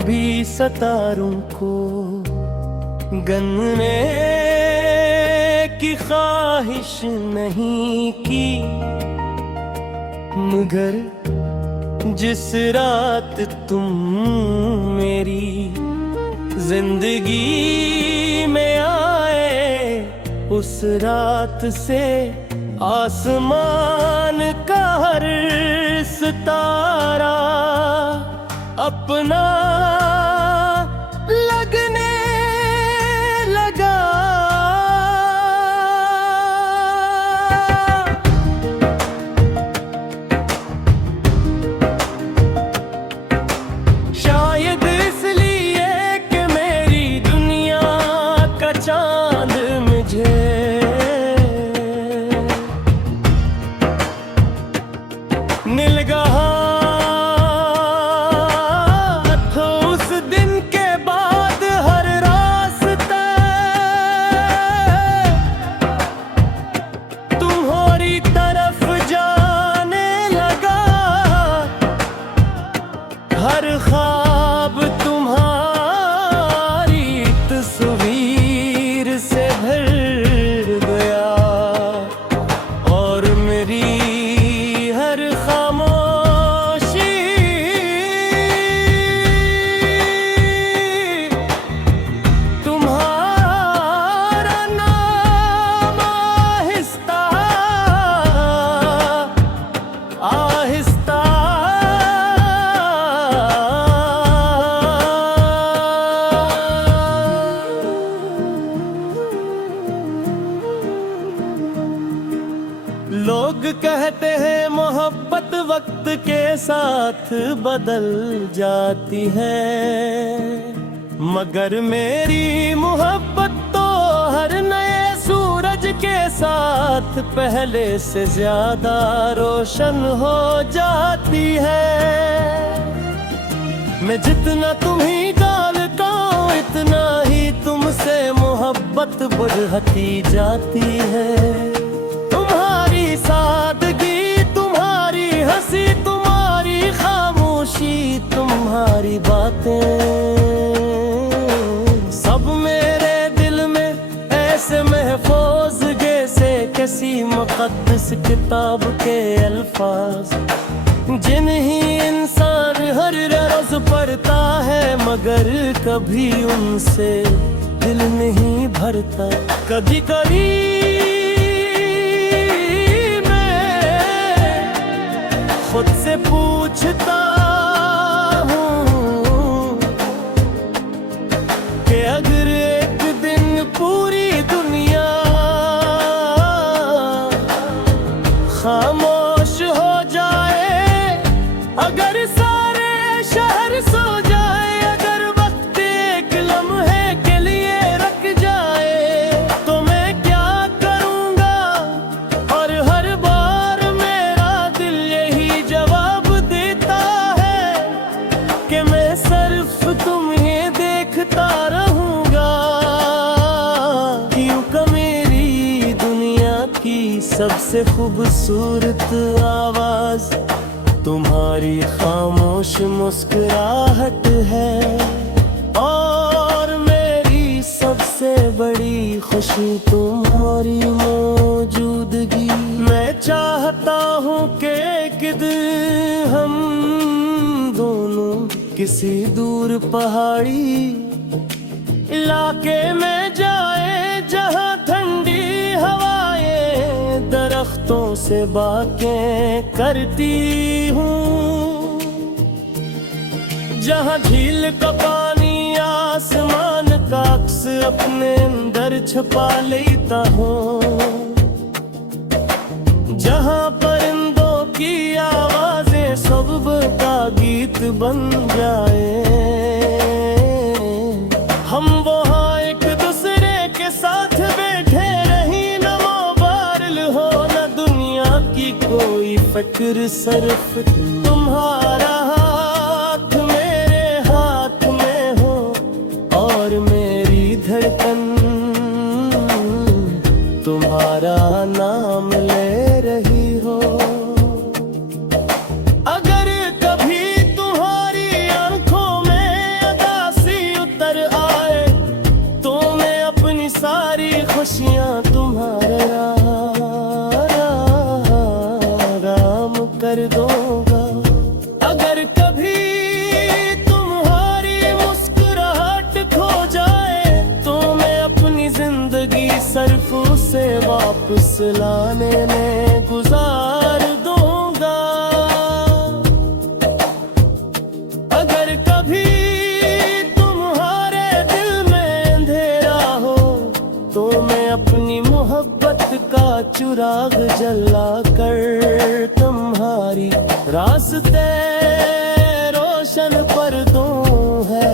कभी सितारों को गनने की ख्वाहिश नहीं की, मगर जिस रात तुम मेरी जिंदगी में आए, उस रात से आसमान का हर सितारा अपना लगने लगा। शायद इसलिए कि मेरी दुनिया का चांद मुझे निलगहा तो उस दिन के बाद हर रास्ता तुम्हारी तरफ जाने लगा। हर ख्वाब तुम्हारी तस्वीर से भर गया, और मेरी हर खामोशी तुम्हारा नाम आहिस्ता आहिस्ता लोग कहते हैं मोहब्बत वक्त के साथ बदल जाती है, मगर मेरी मोहब्बत तो हर नए सूरज के साथ पहले से ज्यादा रोशन हो जाती है। मैं जितना तुम्हीं डालता हूँ, इतना ही तुमसे मोहब्बत बढ़ती जाती है। तुम्हारी सादगी, तुम्हारी हंसी, तुम्हारी खामोशी, तुम्हारी बातें सब मेरे दिल में ऐसे महफूज जैसे किसी मुक़द्दस किताब के अल्फाज, जिन्हें इंसान हर रोज पढ़ता है, मगर कभी उनसे दिल नहीं भरता। कभी कभी खुद से पूछता हूँ कि अगर एक दिन पूरी दुनिया खामोश हो जाए, अगर सारे शहर सो जाए, अगर वक्त एक लम्हे के लिए रख जाए, तो मैं क्या करूँगा? और हर बार मेरा दिल यही जवाब देता है कि मैं सिर्फ तुम्हें देखता रहूँगा। क्योंकि मेरी दुनिया की सबसे खूबसूरत आवाज तुम्हारी खामोश मुस्कुराहट है, और मेरी सबसे बड़ी खुशी तुम्हारी मौजूदगी। मैं चाहता हूँ कि एक दिन हम दोनों किसी दूर पहाड़ी इलाके में जाए, जहाँ ठंडी हवाएं दरख्तों से बातें करती हूँ, जहाँ झील का पानी आसमान का अक्स अपने अंदर छुपा लेता हूँ, जहाँ परिंदों की आवाजें सुबह का गीत बन जाए। हम वहाँ एक दूसरे के साथ बैठे रही, न मोबाइल हो न दुनिया की कोई फिक्र, सिर्फ तुम्हारा हाथ मेरे हाथ में हो, और मेरी धड़कन तुम्हारा नाम ले रही हो। अगर कभी तुम्हारी आंखों में सर्फ उसे वापस लाने में गुजार दूंगा। अगर कभी तुम्हारे दिल में अंधेरा हो तो मैं अपनी मोहब्बत का चिराग जला कर तुम्हारी रास्ते रोशन कर दूं है,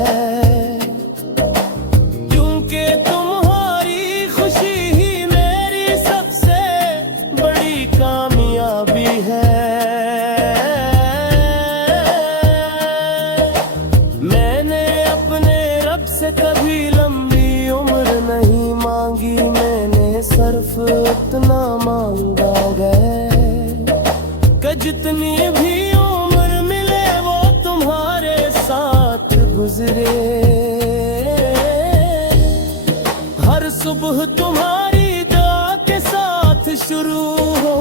क्योंकि तुम्हारी खुशी ही मेरी सबसे बड़ी कामयाबी है। मैंने अपने रब से कभी लंबी उम्र नहीं मांगी, मैंने सिर्फ इतना मांगा है कि जितनी भी उम्र मिले वो तुम्हारे साथ गुजरे। हर सुबह तुम्हारी दुआ के साथ शुरू हो,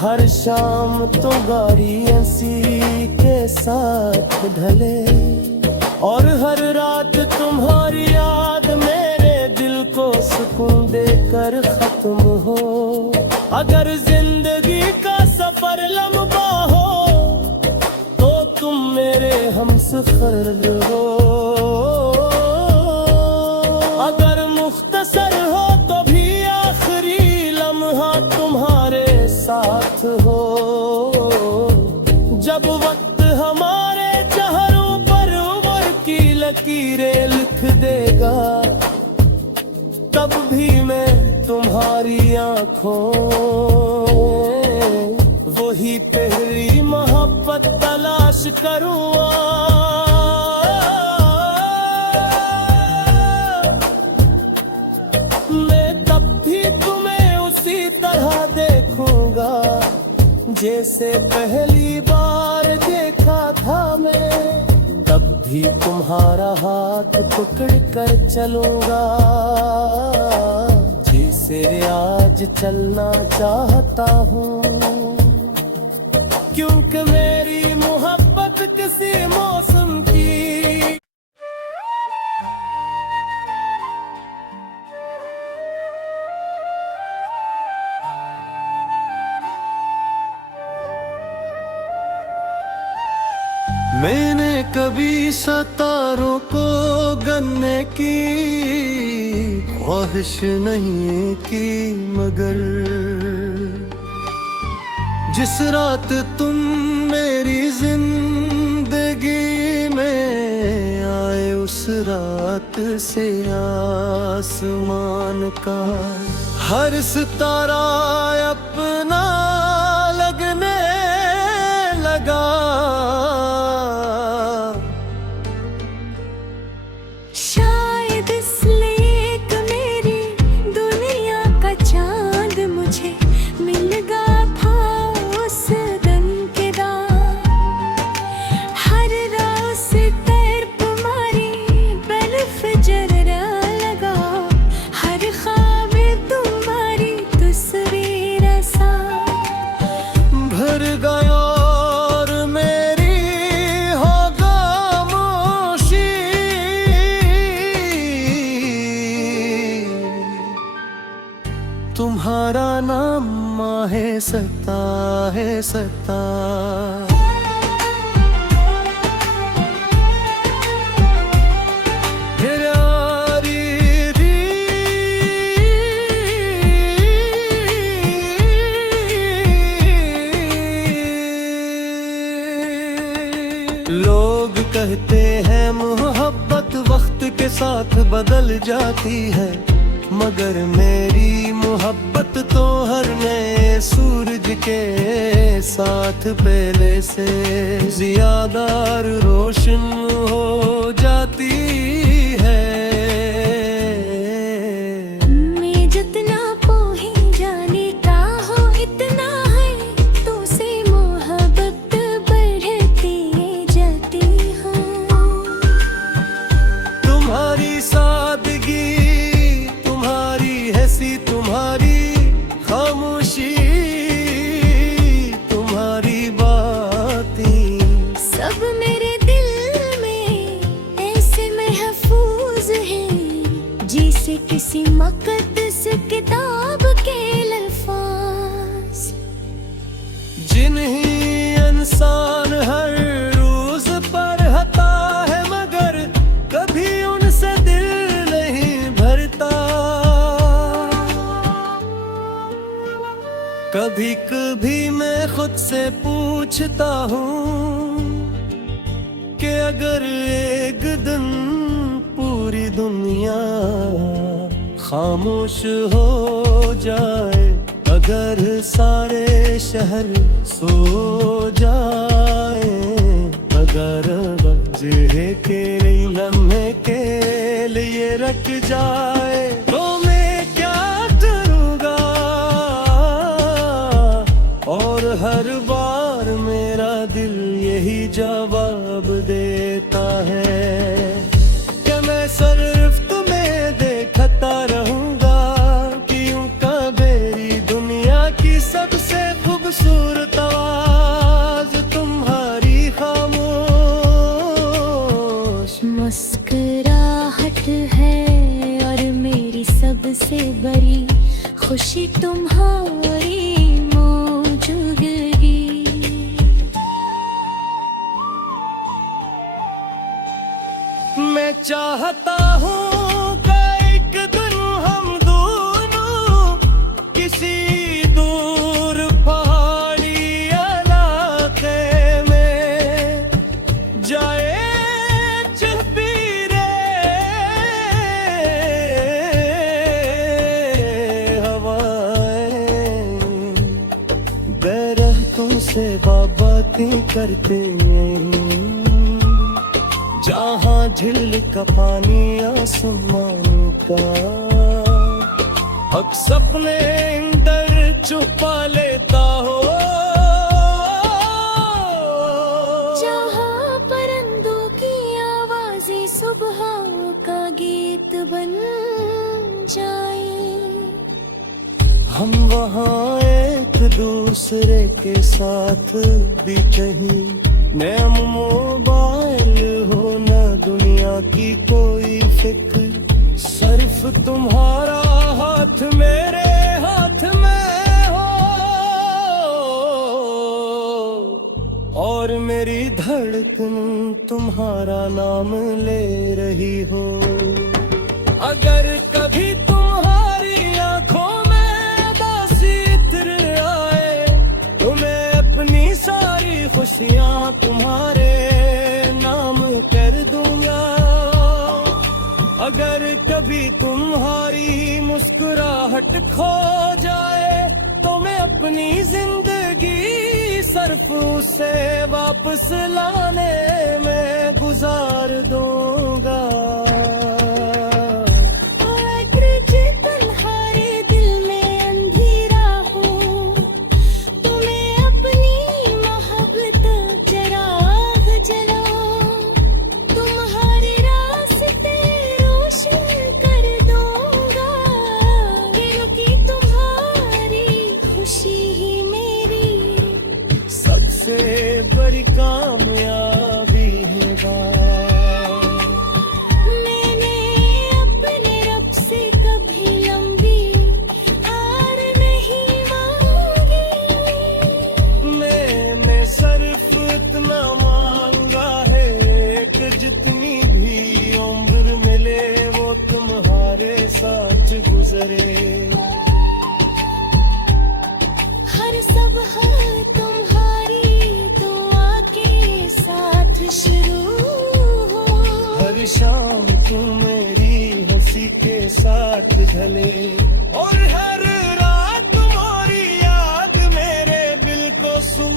हर शाम तुम्हारी हंसी के साथ ढले, और हर रात तुम्हारी याद मेरे दिल को सुकून देकर खत्म हो। अगर जिंदगी का सफर लंबा हो तो तुम मेरे हमसफर हो, अगर मुख्तसर हो तो भी आखिरी लम्हा तुम्हारे साथ हो। जब वक्त हमारे चेहरों पर उम्र की लकीरें लिख देगा, तब भी मैं तुम्हारी आंखों वही पहली मोहब्बत तलाश करूँगा। मैं तब भी तुम्हें उसी तरह देखूंगा जैसे पहली बार देखा था मैं, तब भी तुम्हारा हाथ पकड़ कर चलूंगा जैसे आज चलना चाहता हूँ, क्योंकि मेरी मोहब्बत किसी मौसम की। मैंने कभी सितारों को गनने की ख्वाहिश नहीं की, मगर जिस रात तुम मेरी जिंदगी में आए उस रात से आसमान का हर सितारा अपना लगने लगा। शायद इसलिए कि मेरी दुनिया का चांद मुझे मिल गया था उस दिन के दाम। हर रात से तेर तुम्हारी बर्फ जरा लगा, हर ख्वाब तुम्हारी तस्वीर सा भर गया और मेरी हो खामोशी। तुम्हारा नाम माहे सता है सता, लोग कहते हैं मोहब्बत वक्त के साथ बदल जाती है, मगर मेरी मोहब्बत तो हर नए सूरज के साथ पहले से ज्यादा रोशन हो जाती है। मैं जितना पोही जाने का हो इतना है तुझसे मोहब्बत बढ़ती जाती है। तुम्हारी सादगी, तुम्हारी हंसी, तुम्हारी खामोशी, तुम्हारी बातें सब मेरे दिल में जैसे किसी मुक़द्दस किताब के अल्फाज। जिन्हीं इंसान हर रोज पढ़ता है मगर कभी उनसे दिल नहीं भरता। कभी कभी मैं खुद से पूछता हूँ कि अगर एक दिन पूरी दुनिया खामोश हो जाए, अगर सारे शहर सो जाए, अगर वजह के लम्हे के लिए रख जाए, तो मैं क्या करूँगा? और हर बार मेरा दिल यही जवाब देता है कि मैं सिर्फ तुम्हें देखता रहूँगा, क्यों का मेरी दुनिया की सबसे खूबसूरत आवाज तुम्हारी खामोश मुस्कुराहट है और मेरी सबसे बड़ी खुशी तुम्हारी मौजूदगी। मैं चाहता हूँ कि एक दिन हम दोनों किसी दूर पहाड़ी इलाके में जाए, चुपीरे हवाएं दरख्तों से बातें करते हैं, जहाँ झील का पानी आसमान का हक सपने अंदर छुपा लेता हो, जहाँ परिंदों की आवाज़ें सुबह का गीत बन जाए। हम वहाँ एक दूसरे के साथ भी कहीं न मोबाइल हो न दुनिया की कोई फिक्र, सिर्फ तुम्हारा हाथ मेरे हाथ में हो और मेरी धड़कन तुम्हारा नाम ले रही हो। अगर कभी तुम्हारी आंखों में उदासी इतर आए, तो मैं अपनी सारी खुशियाँ तुम्हारे नाम कर दूंगा। अगर कभी तुम्हारी मुस्कुराहट खो जाए, तो मैं अपनी जिंदगी सिर्फ उसे वापस लाने में गुजार दूंगा। सबसे बड़ी कामयाबी है मैंने अपने रब से कभी लंबी हार नहीं मांगी। मैंने सिर्फ इतना मांगा है कि जितनी भी उम्र मिले वो तुम्हारे साथ गुजरे। हर सुबह शुरू हो, हर शाम तुम मेरी हंसी के साथ ढले, और हर रात तुम्हारी याद मेरे दिल को सुन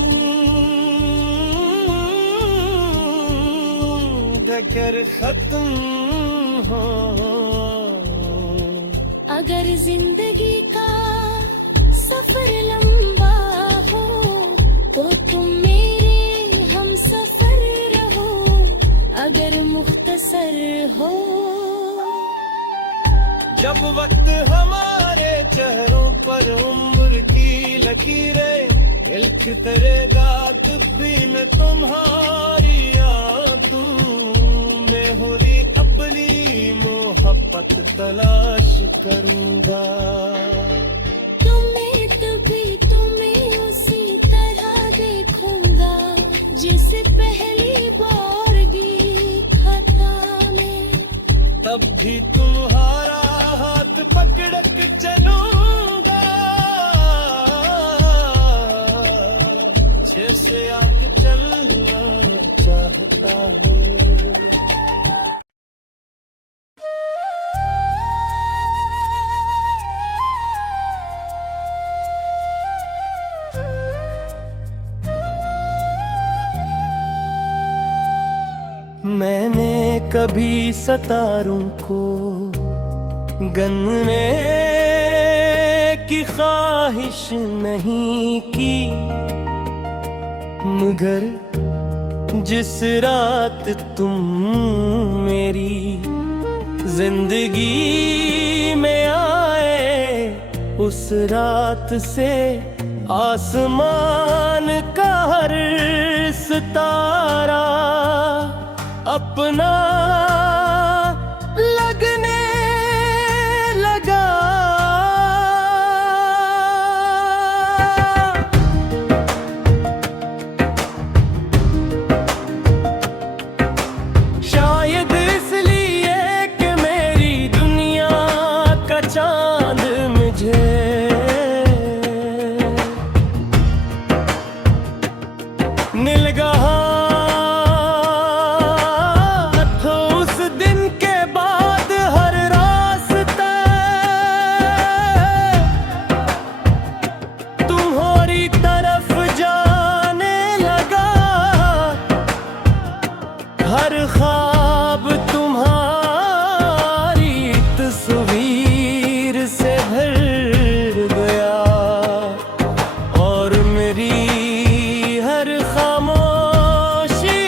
कर खत्म हो। अगर जिंदगी का सफर लंबा हो, तो तुम मेरे हम सफर रहो। अगर मुख्तसर हो, जब वक्त हमारे चेहरों पर उम्र की लकीरें लिखते रहेगा, तब भी मैं तुम्हारी यादों में हो रही अपनी मोहब्बत साथ तलाश करूंगा। तुम्हें तभी तुम्हें उसी तरह देखूंगा जैसे पहली बार देखा था मैं। तब भी तुम्हारा हाथ पकड़ के चलूंगा जैसे आगे चलना चाहता हूँ। मैंने कभी सितारों को गनने की ख्वाहिश नहीं की, मगर जिस रात तुम मेरी जिंदगी में आए, उस रात से आसमान का हर सितारा अपना लगने लगा। शायद इसलिए कि मेरी दुनिया का चांद मुझे मिल गया। हर ख्वाब तुम्हारी तस्वीर से भर गया, और मेरी हर खामोशी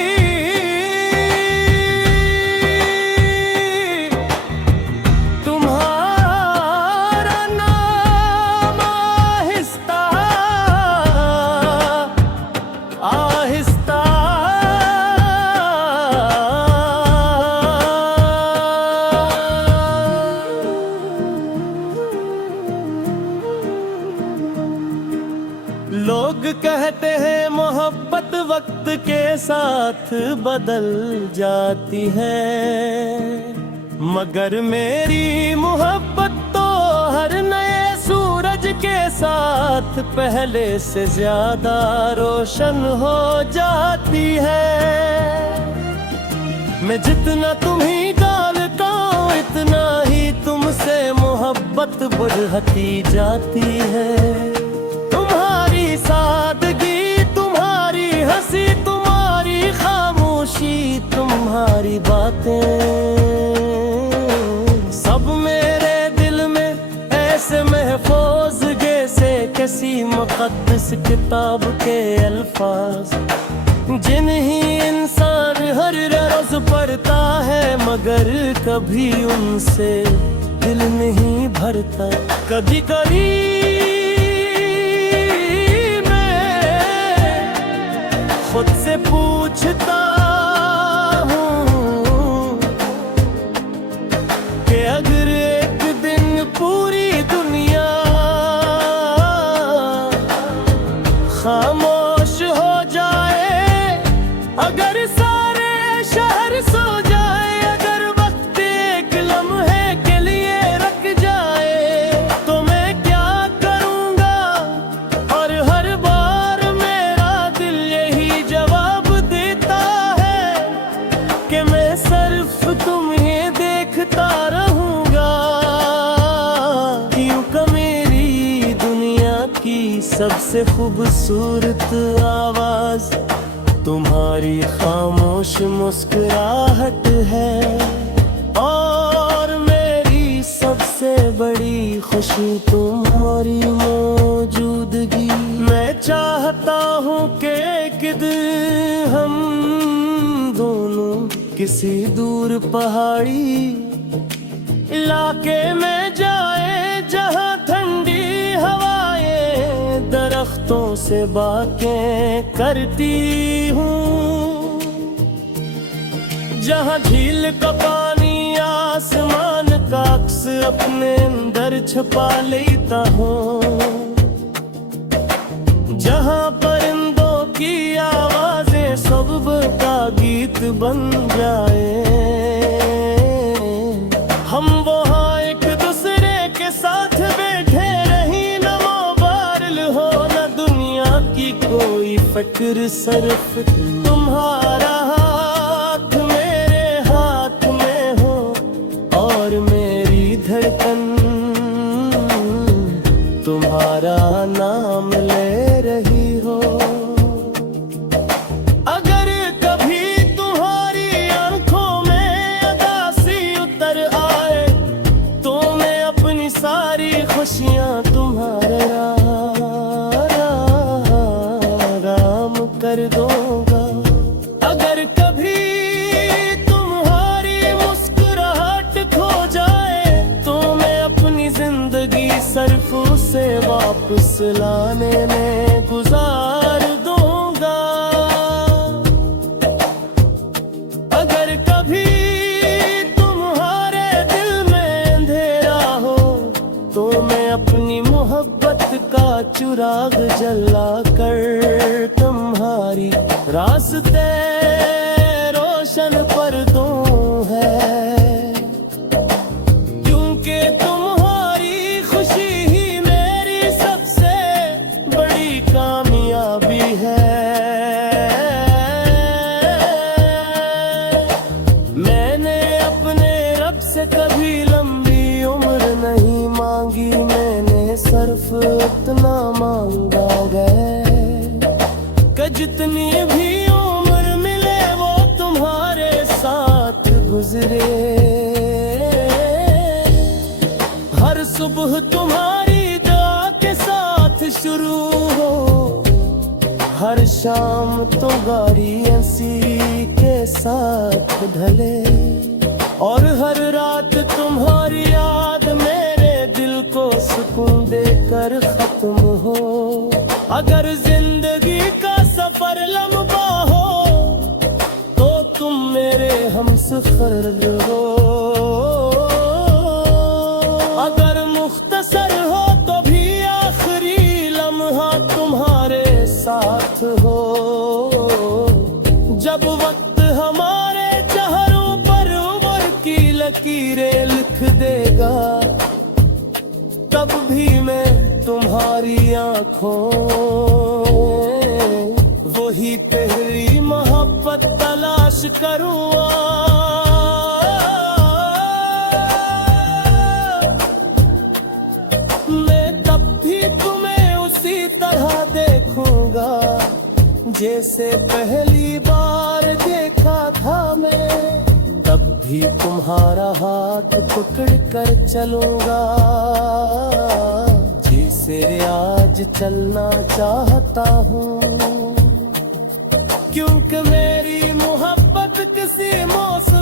तुम्हारा नाम आहिस्ता आहिस्ता लोग कहते हैं मोहब्बत वक्त के साथ बदल जाती है, मगर मेरी मोहब्बत तो हर नए सूरज के साथ पहले से ज्यादा रोशन हो जाती है। मैं जितना तुम्हीं डालता हूँ, इतना ही तुमसे मोहब्बत बढ़ती जाती है। तुम्हारी सादगी, तुम्हारी हंसी, तुम्हारी खामोशी, तुम्हारी बातें सब मेरे दिल में ऐसे महफूज जैसे किसी मुक़द्दस किताब के अल्फाज, जिन्हें इंसान हर रोज पढ़ता है, मगर कभी उनसे दिल नहीं भरता। कभी कभी खुद से पूछता हूँ कि अगर एक दिन पूरी दुनिया खामोश हो जाए, अगर सारे शहर सो जाए, अगर वक्त एक लम्हे के लिए रुक जाए, तो मैं क्या करूँगा? और हर बार मेरा दिल यही जवाब देता है कि मैं सिर्फ तुम्हें देखता रहूँगा। क्योंकि मेरी दुनिया की सबसे खूबसूरत आवाज़ तुम्हारी खामोश मुस्कुराहट है, और मेरी सबसे बड़ी खुशी तुम्हारी मौजूदगी। मैं चाहता हूँ कि एक दिन हम दोनों किसी दूर पहाड़ी इलाके में जाए, जहाँ ठंडी हवाएं दरख्तों से बातें करती हूँ, जहाँ झील का पानी आसमान का अक्स अपने अंदर छुपा लेता हूँ, जहाँ परिंदों की आवाजें सुबह का गीत बन जाए। हम वहाँ एक दूसरे के साथ बैठे रही, न मोबाइल हो न दुनिया की कोई फिक्र, सिर्फ तुम्हारा हाथ मेरे हाथ में हो और मेरी धड़कन तुम्हारा नाम ले रही हो। अगर कभी तुम्हारी आंखों में उदासी उतर आए तो मैं अपनी सारी खुशियां तुम्हारे आराम कर दूंगा। अगर कभी तुम्हारी मुस्कुराहट खो जाए तो मैं अपनी जिंदगी सिर्फ उसे वापस लाने में गुजार दूंगा। अगर कभी तुम्हारे दिल में अंधेरा हो तो मैं अपनी मोहब्बत का चिराग जला कर तुम्हारी रास्ते रोशन कर दूं है, क्योंकि तुम्हारी खुशी ही मेरी सबसे बड़ी कामयाबी है। मैंने अपने रब से कभी लंबी उम्र नहीं मांगी, मैंने सिर्फ इतना मांगा है कि जितनी भी उम्र मिले वो तुम्हारे साथ गुजरे। हर सुबह तुम्हारी दुआ के साथ शुरू हो, हर शाम तुम्हारी हंसी के साथ ढले और हर रात तुम्हारी याद मेरे दिल को सुकून देकर खत्म हो। अगर जिंदगी का सफर लंबा हो तो तुम मेरे हमसफर हो, अगर मुख्तसर हो तो भी आखिरी लम्हा तुम्हारे साथ हो। जब वक्त हमारे चेहरों पर उम्र की लकीरें लिख देगा तब भी मैं तुम्हारी आंखों वही पहली मोहब्बत तलाश करूँगा। मैं तब भी तुम्हें उसी तरह देखूंगा जैसे पहली बार देखा था मैं, तब भी तुम्हारा हाथ पकड़ कर चलूंगा जिसे आज चलना चाहता हूँ। क्योंकि मेरी मोहब्बत किसी मौसम